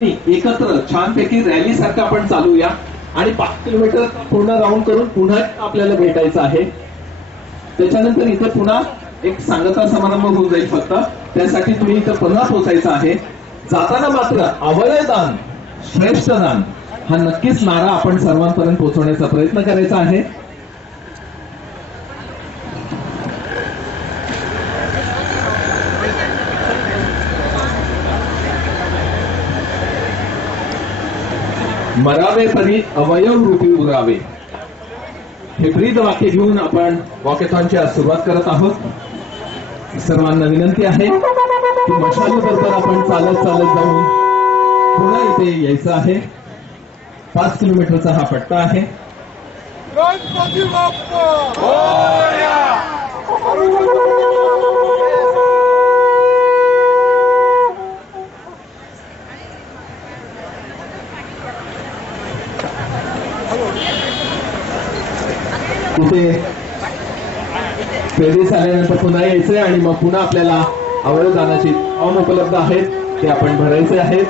एकत्र छानपैकी रॅली सारखं आपण चालूया आणि 5 किलोमीटर पूर्ण राऊंड करून पुन्हा आपल्याला भेटायचं आहे। त्याच्यानंतर इथे पुन्हा एक सांगता समारंभ होऊन जाईल। फक्त त्यासाठी तुम्ही इथे पुन्हा पोहोचायचं आहे। जाताना मात्र अवयवदान श्रेष्ठ दान हा नक्कीच नारा आपण सर्वांपर्यंत पोहोचवण्याचा प्रयत्न करायचा आहे। मरावे परी अवयव रूपी उरावे हे ब्रीद वाक्य घेऊन आपण वॉकेथॉनची सुरुवात करत आहोत। सर्वांना विनंती आहे की मशाली बरोबर आपण चालत चालत जाऊन पुन्हा इथे यायचं आहे। 5 किलोमीटरचा हा पट्टा आहे। गणपती बाप्पा तिथे फेरीस आल्यानंतर पुन्हा यायचंय आणि मग पुन्हा आपल्याला अवयवदानाची फॉर्म उपलब्ध आहेत ते आपण भरायचे आहेत।